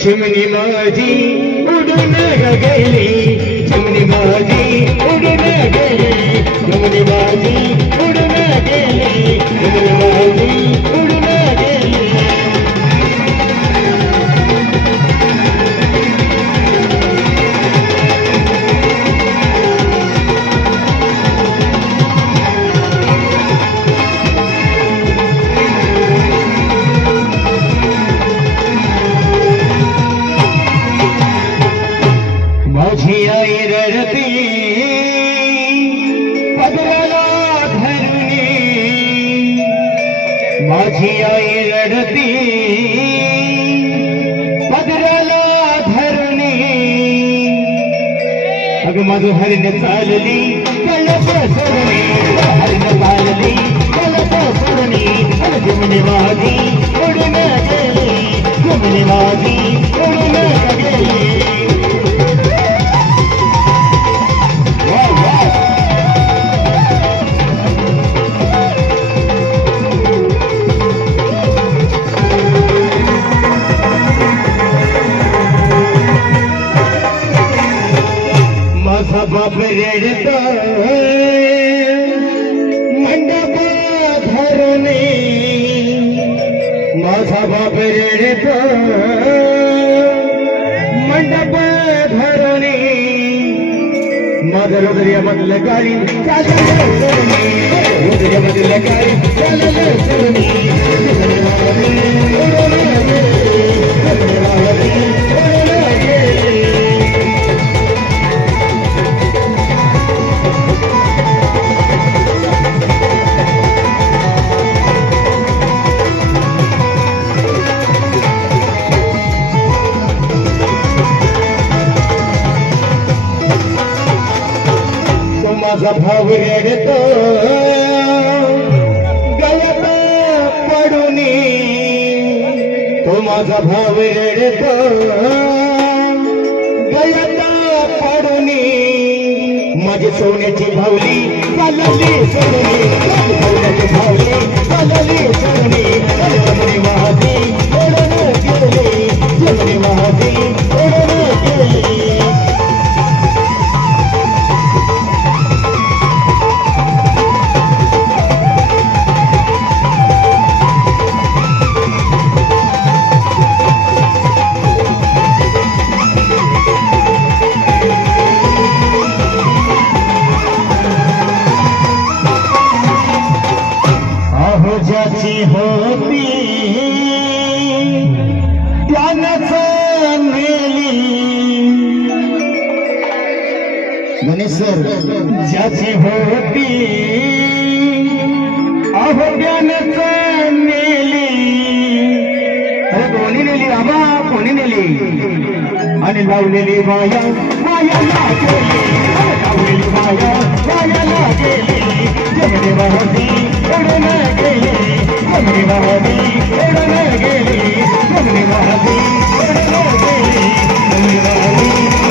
चिमणी माझी उडून गेली, चिमणी माझी उडून गेली, चिमणी माझी उडून गेली, चिमणी माझी उडून गेली। माझी आई रडती पदराला धरुनी, माझी आई रडती पदराला धरुनी। अग माझं हरिण चालली कळप सोडणी, हरिण चालली कळप सोडणी। चिमणी माझी उडून गेली, चिमणी माझी उडून गेली। माझा बाप रडतो मंडप धरुनी, माझा बाप रडतो मंडप धरुनी। माझं हृदयामधलं गाडी चाललं सोडून, हृदयामधलं गाडी चाललं सोडून। माझा भाऊ रडतो गळ्यात पडूनी, तो माझा भाऊ रडतो गळ्यात पडूनी। माझी सोन्याची भावली चालली सोडूनी, सोन्याची भावली चालली सोडूनी। चिमणी माझी उडून गेली, चिमणी माझी उडून गेली। ज्याची होती त्यानंच नेली, गणेश सर ज्याची होती अहो त्यानंच नेली। अरे कोणी नेली बाबा, कोणी नेली? आणि लावलेली माया मायाला गेली, लावलेली माया मायाला गेली। चिमणी माझी उडून गेली, चिमणी माझी उडून गेली, चिमणी माझी उडून गेली, चिमणी माझी